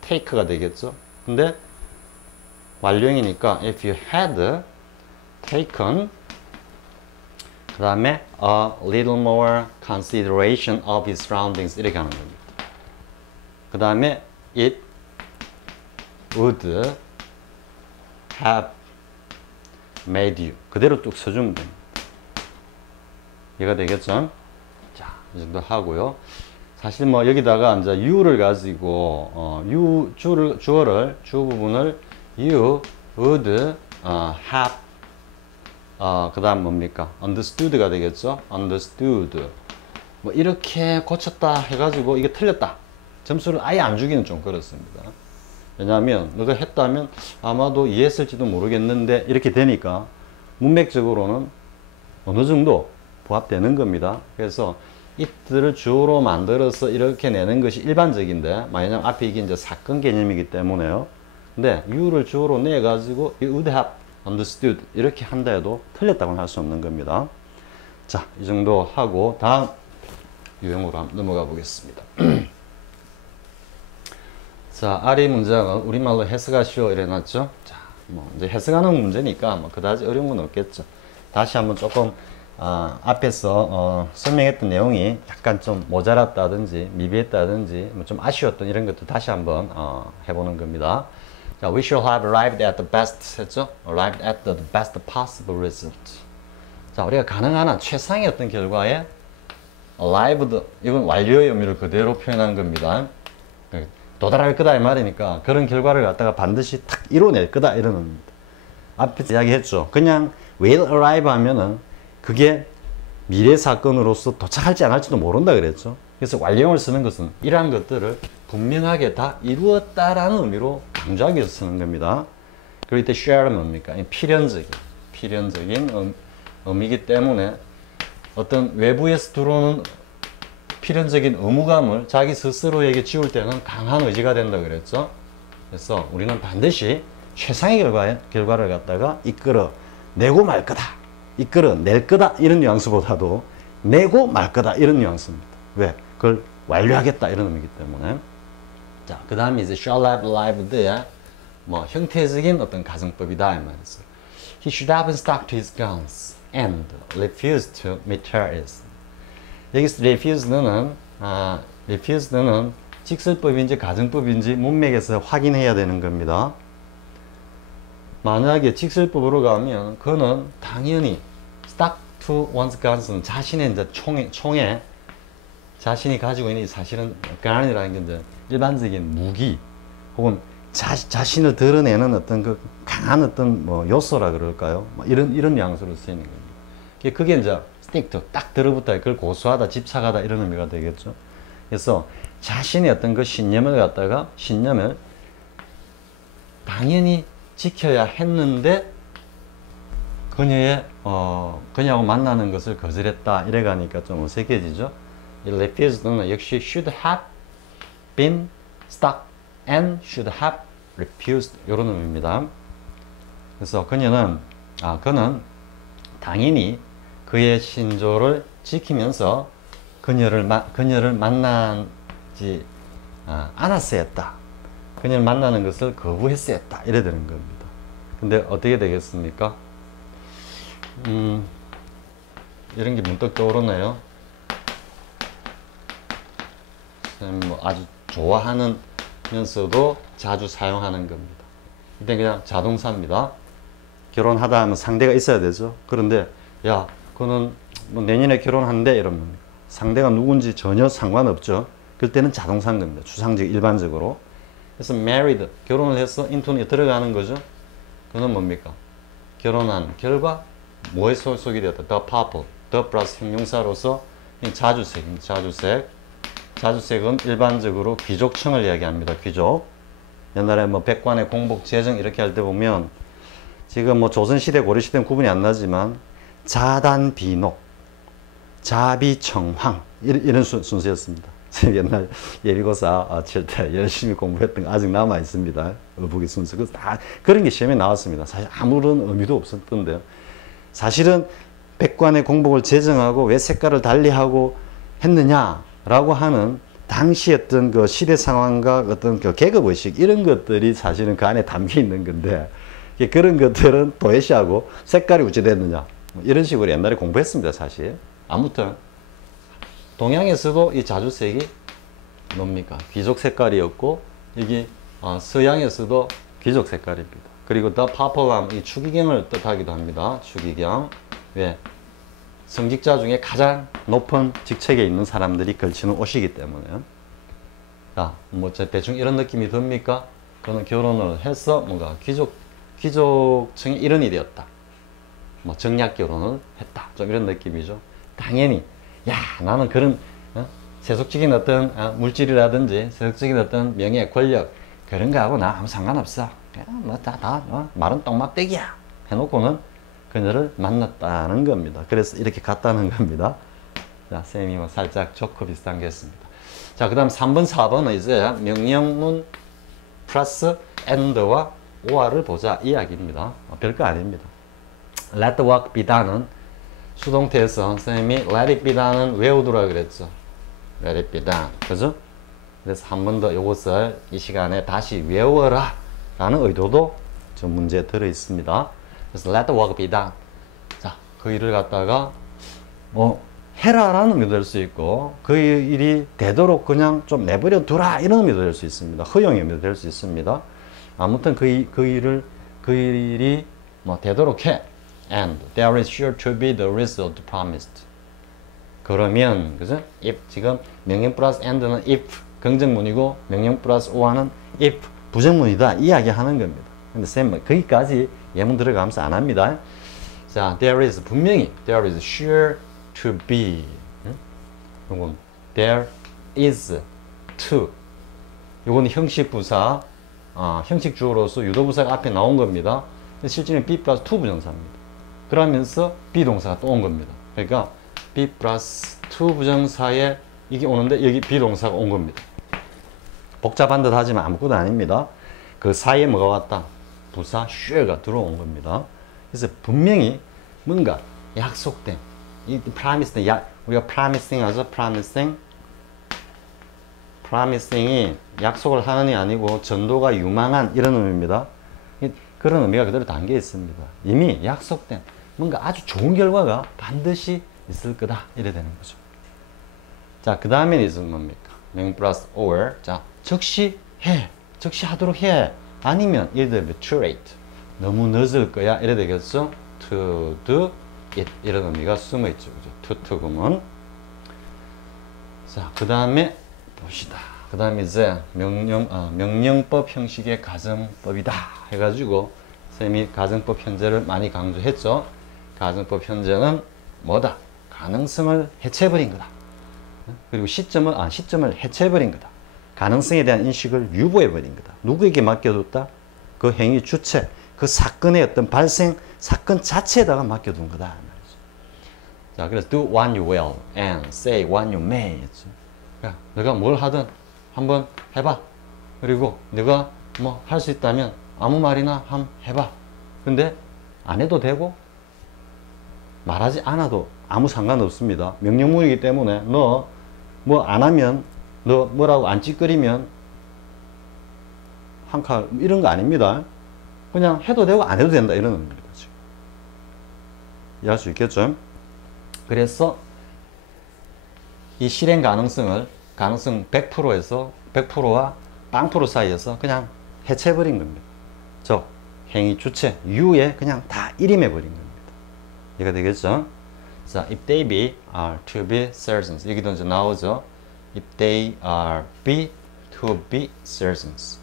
take가 되겠죠. 근데 완료형이니까 if you had taken 그 다음에 a little more consideration of his surroundings 이렇게 하는 겁니다. 그 다음에 it would have made you 그대로 쭉 써주면 됩니다. 이해가 되겠죠? 자, 이 정도 하고요. 사실 뭐 여기다가 이제 you를 가지고 주어 부분을 you would have 그 다음 뭡니까? understood가 되겠죠? understood 뭐 이렇게 고쳤다 해가지고 이게 틀렸다 점수를 아예 안 주기는 좀 그렇습니다. 왜냐하면 너가 했다면 아마도 이해했을지도 모르겠는데 이렇게 되니까 문맥적으로는 어느 정도 부합되는 겁니다. 그래서 it를 주어로 만들어서 이렇게 내는 것이 일반적인데 만약 앞에 이게 이제 사건 개념이기 때문에요. 근데 you를 주어로 내 가지고 you would have understood 이렇게 한다 해도 틀렸다고는 할 수 없는 겁니다. 자, 이 정도 하고 다음 유형으로 한번 넘어가 보겠습니다. 자, 아래 문장은 우리말로 해석하시오 이래놨죠. 자, 뭐 이제 해석하는 문제니까 뭐 그다지 어려운 건 없겠죠. 다시 한번 조금 앞에서 설명했던 내용이 약간 좀 모자랐다든지 미비했다든지 뭐 좀 아쉬웠던 이런 것도 다시 한번 해보는 겁니다. 자, we should have arrived at the best 했죠? arrived at the best possible result. 자, 우리가 가능한 한 최상의 어떤 결과에 arrived 이건 완료의 의미를 그대로 표현한 겁니다. 도달할 거다 이 말이니까 그런 결과를 갖다가 반드시 탁 이뤄낼 거다 이런 의미입니다. 앞에서 이야기했죠. 그냥 will arrive 하면은 그게 미래 사건으로서 도착할지 안 할지도 모른다 그랬죠. 그래서 완료형을 쓰는 것은 이러한 것들을 분명하게 다 이루었다라는 의미로 강조하기 위해서 쓰는 겁니다. 그리고 이때 share는 뭡니까? 필연적인 의미이기 때문에 어떤 외부에서 들어오는 필연적인 의무감을 자기 스스로에게 지울 때는 강한 의지가 된다 그랬죠. 그래서 우리는 반드시 최상의 결과를 갖다가 이끌어내고 말 거다. 이끌어낼 거다. 이런 뉘앙스보다도 내고 말 거다. 이런 뉘앙스입니다. 왜? 그걸 완료하겠다. 이런 의미이기 때문에. 자, 그 다음에 이제 shall have lived의 뭐 형태적인 어떤 가정법이다. 이 말이죠. He should have stuck to his guns and refused to meet terrorists. 여기서 refused는 직설법인지 가정법인지 문맥에서 확인해야 되는 겁니다. 만약에 직설법으로 가면 그는 당연히 stuck to one's guns는 자신의 이제 총에 자신이 가지고 있는 사실은 gun이라는 게 이제 일반적인 무기 혹은 자신을 드러내는 어떤 그 강한 어떤 뭐 요소라 그럴까요? 이런 양수로 쓰이는 겁니다. 그게 이제 stick to 딱 들어붙다 그걸 고수하다 집착하다 이런 의미가 되겠죠. 그래서 자신의 어떤 그 신념을 당연히 지켜야 했는데 그녀하고 만나는 것을 거절했다 이래 가니까 좀 어색해지죠. 이 refused는 역시 should have been stuck and should have refused 이런 의미입니다. 그래서 그는 당연히 그의 신조를 지키면서 그녀를 만나지 않았어야 했다. 그녀를 만나는 것을 거부했어야 했다. 이래 되는 겁니다. 근데 어떻게 되겠습니까? 이런 게 문득 떠오르네요. 뭐 아주 좋아하면서도 자주 사용하는 겁니다. 일단 그냥 자동사입니다. 결혼하다 하면 상대가 있어야 되죠. 그런데 야, 그는 뭐 내년에 결혼한대 이러면 상대가 누군지 전혀 상관없죠. 그때는 자동사인 겁니다. 추상적 일반적으로. 그래서 married 결혼을 해서 into에 들어가는 거죠. 그는 뭡니까? 결혼한 결과 뭐에 속이 되었다? the couple, the 플러스 형용사로서 자주색입니다. 자주색은 일반적으로 귀족층을 이야기합니다. 귀족. 옛날에 뭐 백관의 공복 재정 이렇게 할 때 보면 지금 뭐 조선시대 고려시대는 구분이 안 나지만 자단비록, 자비청황 이런 순서였습니다. 옛날 예비고사 칠 때 열심히 공부했던 거 아직 남아 있습니다. 어부기 순서. 다 그런 게 시험에 나왔습니다. 사실 아무런 의미도 없었던데요. 사실은 백관의 공복을 제정하고 왜 색깔을 달리하고 했느냐라고 하는 당시 어떤 그 시대 상황과 어떤 그 계급의식 이런 것들이 사실은 그 안에 담겨 있는 건데 그런 것들은 도외시하고 색깔이 어찌 됐느냐 뭐 이런 식으로 옛날에 공부했습니다. 사실. 아무튼 동양에서도 이 자주색이 뭡니까? 귀족 색깔이었고 여기 서양에서도 귀족 색깔입니다. 그리고 the popular 이 추기경을 뜻하기도 합니다. 추기경. 왜? 성직자 중에 가장 높은 직책에 있는 사람들이 걸치는 옷이기 때문에. 자, 뭐 대충 이런 느낌이 듭니까? 그는 결혼을 해서 뭔가 귀족층의 일원이 되었다. 뭐 정략 결혼을 했다. 좀 이런 느낌이죠. 당연히 야, 나는 그런 세속적인 어떤 물질이라든지 세속적인 어떤 명예, 권력 그런 거하고 나 아무 상관없어. 뭐 말은 똥막대기야 해놓고는 그녀를 만났다는 겁니다. 그래서 이렇게 갔다는 겁니다. 자, 쌤이 뭐 살짝 조커 비슷한 게 했습니다. 자, 그 다음 3번, 4번은 이제 명령문 플러스 and와 or를 보자 이야기입니다. 별거 아닙니다. let the work be done은 수동태에서 쌤이 let it be done은 외우두라 그랬죠. let it be done. 그죠? 그래서 한 번 더 이것을 이 시간에 다시 외워라 라는 의도도 좀 문제에 들어 있습니다. 그래서 let the work be done. 자, 그 일을 갖다가 뭐 해라라는 의미도 될 수 있고 그 일이 되도록 그냥 좀 내버려 두라 이런 의미도 될 수 있습니다. 허용의 의미도 될 수 있습니다. 아무튼 그 일이 뭐 되도록 해. And there is sure to be the result promised. 그러면 그죠? if 지금 명령 플러스 and는 if 긍정문이고 명령 플러스 or는 if 부정문이다 이야기하는 겁니다. 근데 쌤 거기까지 예문 들어가면서 안 합니다. 자, there is 분명히 there is sure to be. 요건 there is to. 요건 형식 부사, 형식 주어로서 유도부사가 앞에 나온 겁니다. 실제는 be 플러스 to 부정사입니다. 그러면서 be 동사가 또 온 겁니다. 그러니까 be 플러스 to 부정사에 이게 오는데 여기 be 동사가 온 겁니다. 복잡한 듯 하지만 아무것도 아닙니다. 그 사이에 뭐가 왔다? 부사 sure가 들어온 겁니다. 그래서 분명히 뭔가 약속된 이 promise 우리가 promising 하죠. promising이 약속을 하는이 아니고 전도가 유망한 이런 의미입니다. 그런 의미가 그대로 담겨 있습니다. 이미 약속된 뭔가 아주 좋은 결과가 반드시 있을 거다 이래 되는 거죠. 자, 그 다음에는 이제 뭡니까? 명 플러스 or. 자, 즉시 하도록 해. 아니면 예를 들면 too late. 너무 늦을 거야. 이래 되겠죠? to do it. 이런 의미가 숨어 있죠. 그죠? to 그러면. 자, 그 다음에 봅시다. 그 다음에 이제 명령법 형식의 가정법이다. 해가지고, 쌤이 가정법 현재를 많이 강조했죠. 가정법 현재는 뭐다? 가능성을 해체해버린 거다. 그리고 시점을 해체해버린 거다. 가능성에 대한 인식을 유보해버린 거다. 누구에게 맡겨뒀다? 그 행위 주체, 그 사건의 어떤 발생, 사건 자체에다가 맡겨둔 거다. 자, 그래서 do what you will and say what you may. 그러니까 내가 뭘 하든 한번 해봐. 그리고 내가 뭐 할 수 있다면 아무 말이나 한번 해봐. 근데 안 해도 되고 말하지 않아도 아무 상관없습니다. 명령문이기 때문에 너 뭐 안 하면, 너 뭐라고 안 찌끄리면 한 칼 이런 거 아닙니다. 그냥 해도 되고 안 해도 된다 이런 의미입니다. 지금. 이해할 수 있겠죠? 그래서 이 실행 가능성을 가능성 100%에서 100%와 0% 사이에서 그냥 해체해버린 겁니다. 즉 행위 주체 U에 그냥 다 일임해버린 겁니다. 이해가 되겠죠? 자, if they be are to be citizens. 여기도 이제 나오죠. if they are be to be citizens.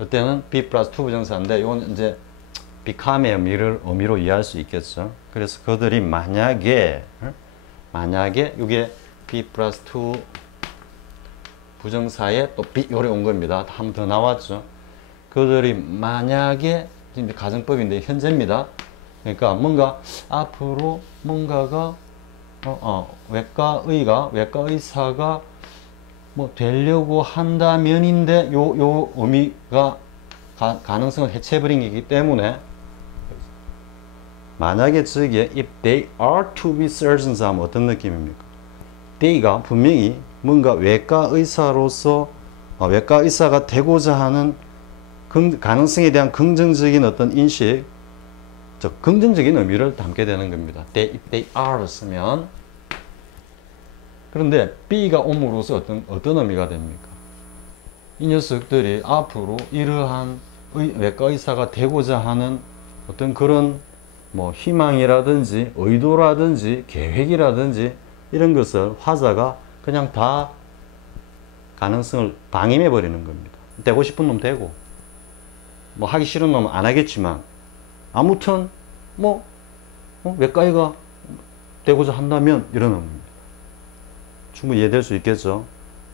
이때는 be 플러스 to 부정사인데 이건 이제 become의 의미로 이해할 수 있겠죠. 그래서 그들이 만약에 이게 be 플러스 to 부정사에 또 be 요래 온 겁니다. 한 번 더 나왔죠. 그들이 만약에 지금 가정법인데 현재입니다. 그러니까 뭔가 앞으로 뭔가가 외과 의사가 뭐 되려고 한다면인데 요 의미가 가능성을 해체해버린 거기 때문에 만약에 저기에 if they are to be surgeons 하면 어떤 느낌입니까? they가 분명히 뭔가 외과 의사로서 외과 의사가 되고자 하는 가능성에 대한 긍정적인 어떤 인식, 즉 긍정적인 의미를 담게 되는 겁니다. if they are를 쓰면. 그런데 be가 옴으로써 어떤 의미가 됩니까? 이 녀석들이 앞으로 이러한 외과 의사가 되고자 하는 어떤 그런 뭐 희망이라든지 의도라든지 계획이라든지 이런 것을 화자가 그냥 다 가능성을 방임해 버리는 겁니다. 되고 싶은 놈 되고 뭐 하기 싫은 놈은 안 하겠지만 아무튼 외과의가 되고자 한다면 이런 의미입니다. 충분히 이해될 수 있겠죠?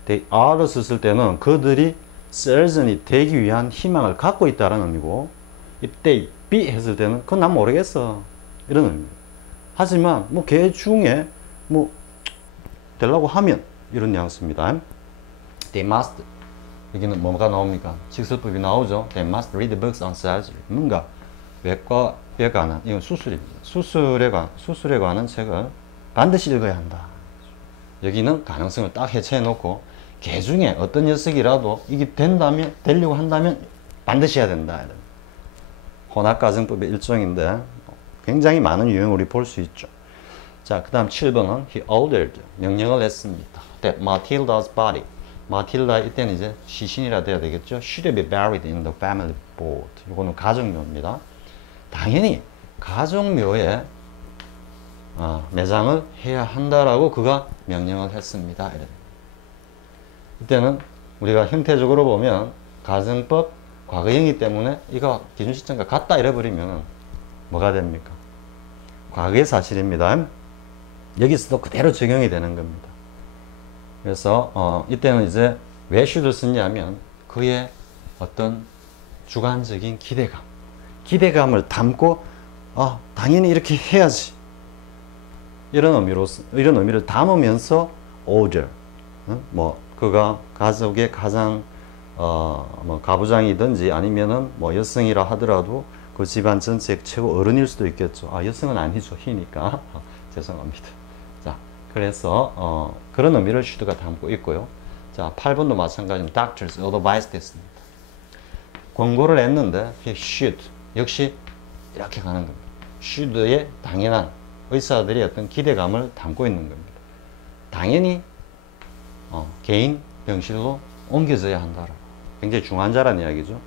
they are를 썼을 때는 그들이 surgeon이 되기 위한 희망을 갖고 있다는 의미고 if they be 했을 때는 그건 난 모르겠어 이런 의미입니다. 하지만 걔 중에 되려고 하면 이런 뉘앙스입니다. they must 여기는 뭐가 나옵니까? 직설법이 나오죠. they must read books on surgery. 뭔가 외과에 관한 이건 수술입니다. 수술에 관한 책을 반드시 읽어야 한다. 여기는 가능성을 딱 해체해 놓고 걔 중에 어떤 녀석이라도 이게 되려고 한다면 반드시 해야 된다. 혼합가정법의 일종인데 굉장히 많은 유형을 우리 볼 수 있죠. 자, 그 다음 7번은 he ordered 명령을 했습니다. that Matilda's body 마틸다 이때는 이제 시신이라 돼야 되겠죠. should be buried in the family vault. 이거는 가정묘입니다. 당연히 가정묘에 매장을 해야 한다라고 그가 명령을 했습니다. 이때는 우리가 형태적으로 보면 가정법 과거형이기 때문에 이거 기준 시점과 같다 이래버리면 뭐가 됩니까? 과거의 사실입니다. 여기서도 그대로 적용이 되는 겁니다. 그래서 이때는 이제 왜 should를 썼냐면 그의 어떤 주관적인 기대감을 담고 당연히 이렇게 해야지 이런 의미를 담으면서 order 그가 가족의 가장 가부장이든지 아니면은 여성이라 하더라도 그 집안 전체 최고 어른일 수도 있겠죠. 여성은 아니죠. 희니까 죄송합니다. 자, 그래서 그런 의미를 should가 담고 있고요. 자, 8번도 마찬가지로 doctors advice 됐습니다. 권고를 했는데 should 역시 이렇게 가는 겁니다. should의 당연한 의사들이 어떤 기대감을 담고 있는 겁니다. 당연히 개인 병실로 옮겨져야 한다라고. 굉장히 중환자라는 이야기죠.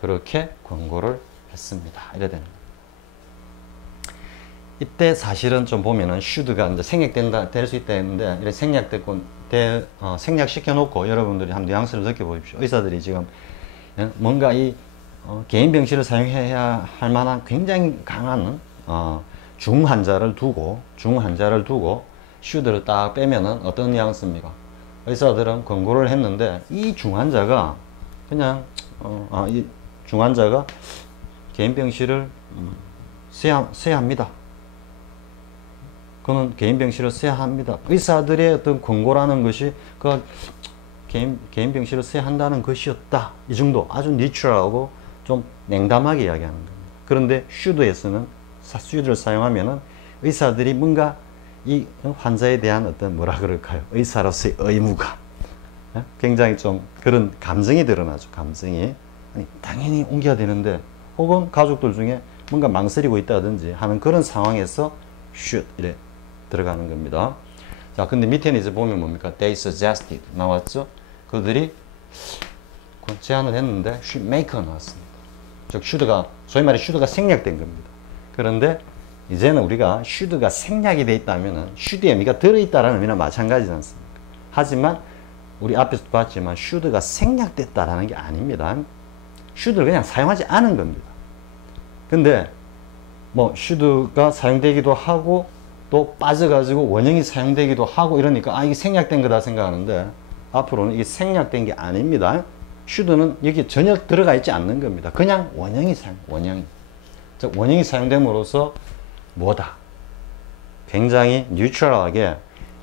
그렇게 권고를 했습니다. 이래 되는 거예요. 이때 사실은 좀 보면은 should가 이제 생략된다, 될 수 있다 했는데, 이렇게 생략됐고, 생략시켜 놓고 여러분들이 한번 뉘앙스를 느껴보십시오. 의사들이 지금 뭔가 이 개인 병실을 사용해야 할 만한 굉장히 강한 중환자를 두고 should를 딱 빼면은 어떤 뉘앙스입니까? 의사들은 권고를 했는데 이 중환자가 그냥 이 중환자가 개인 병실을 써야 합니다. 그는 개인 병실을 써야 합니다. 의사들의 어떤 권고라는 것이 그 개인 병실을 써야 한다는 것이었다. 이 정도 아주 니트럴하고 좀 냉담하게 이야기하는 겁니다. 그런데 should에서는 should를 사용하면은 의사들이 뭔가 이 환자에 대한 어떤 뭐라 그럴까요? 의사로서의 의무가 굉장히 좀 그런 감정이 드러나죠. 감정이 아니, 당연히 옮겨야 되는데 혹은 가족들 중에 뭔가 망설이고 있다든지 하는 그런 상황에서 should 이래 들어가는 겁니다. 자, 근데 밑에는 이제 보면 뭡니까? They suggested 나왔죠? 그들이 제안을 했는데 should make가 나왔습니다. 즉 should가 소위 말해 should가 생략된 겁니다. 그런데 이제는 우리가 should가 생략이 돼 있다면은 should의 의미가 들어있다라는 의미는 마찬가지지 않습니까? 하지만 우리 앞에서 봤지만 should가 생략됐다라는 게 아닙니다. should를 그냥 사용하지 않은 겁니다. 근데 뭐 should가 사용되기도 하고 또 빠져가지고 원형이 사용되기도 하고 이러니까 이게 생략된 거다 생각하는데 앞으로는 이게 생략된 게 아닙니다. should는 여기 전혀 들어가 있지 않는 겁니다. 그냥 원형이 즉 원형이 사용됨으로써 뭐다? 굉장히 뉴트럴하게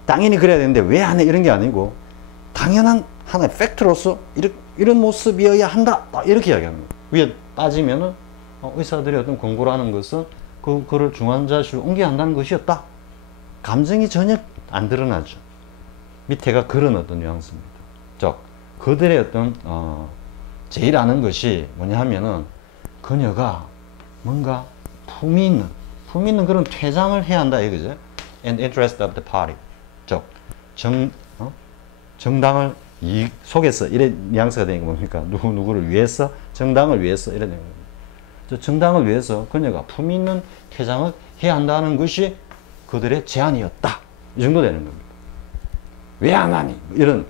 당연히 그래야 되는데 왜 안 해? 이런 게 아니고 당연한 하나의 팩트로서 이런 모습이어야 한다. 이렇게 이야기합니다. 위에 빠지면은 의사들이 어떤 권고를 하는 것은 그거를 중환자실로 옮겨야 한다는 것이었다. 감정이 전혀 안 드러나죠. 밑에가 그런 어떤 뉘앙스입니다. 즉 그들의 어떤 제일 아는 것이 뭐냐 하면은 그녀가 뭔가 품이 있는 그런 퇴장을 해야 한다 이거죠. And interest of the party. 즉 정당을 이익 속에서 이래 뉘앙스가 되는 게 뭡니까? 누구를 위해서 정당을 위해서 이래 되는 겁니다. 정당을 위해서 그녀가 품이 있는 퇴장을 해야 한다는 것이 그들의 제안이었다. 이 정도 되는 겁니다. 왜 안 하니? 이런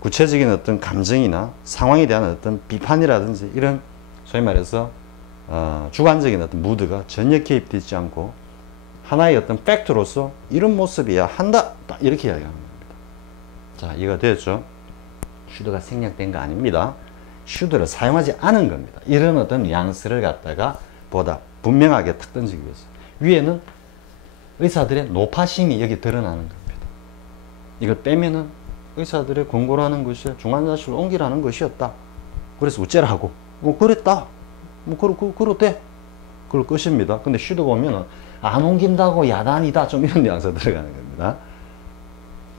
구체적인 어떤 감정이나 상황에 대한 어떤 비판이라든지 이런 소위 말해서 주관적인 어떤 무드가 전혀 개입되지 않고 하나의 어떤 팩트로서 이런 모습이야 한다. 이렇게 이야기하는 겁니다. 자, 이해가 되었죠? should가 생략된 거 아닙니다. should를 사용하지 않은 겁니다. 이런 어떤 뉘앙스를 갖다가 보다 분명하게 탁 던지기 위해서. 위에는 의사들의 노파심이 여기 드러나는 겁니다. 이걸 빼면은 의사들의 권고라는 것이 중환자실로 옮기라는 것이었다. 그래서 어째라고? 뭐 그랬다. 뭐 그렇대. 그럴 것입니다. 근데 should 보면은 안 옮긴다고 야단이다. 좀 이런 뉘앙스가 들어가는 겁니다.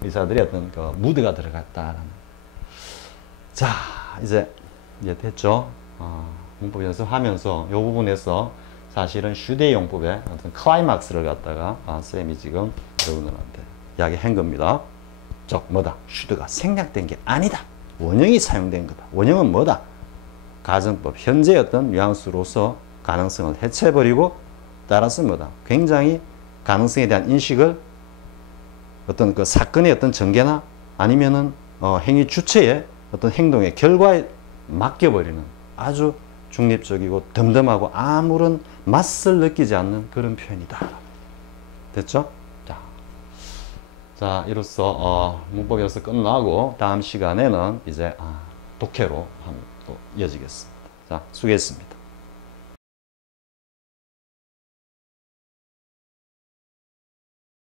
의사들의 어떤 그 무드가 들어갔다라는. 자, 이제 됐죠. 문법 연습하면서 이 부분에서 사실은 should의 용법의 어떤 클라이막스를 갖다가 쌤이 지금 여러분들한테 이야기한 겁니다. 즉 뭐다? should가 생략된 게 아니다. 원형이 사용된 거다. 원형은 뭐다? 가정법 현재의 어떤 뉘앙스로서 가능성을 해체해버리고 따라서 뭐다? 굉장히 가능성에 대한 인식을 어떤 그 사건의 어떤 전개나 아니면은 행위 주체의 어떤 행동의 결과에 맡겨버리는 아주 중립적이고 덤덤하고 아무런 맛을 느끼지 않는 그런 표현이다. 됐죠? 자, 이로써 문법 연습 끝나고 다음 시간에는 이제 독해로 또 이어지겠습니다. 자, 수고했습니다.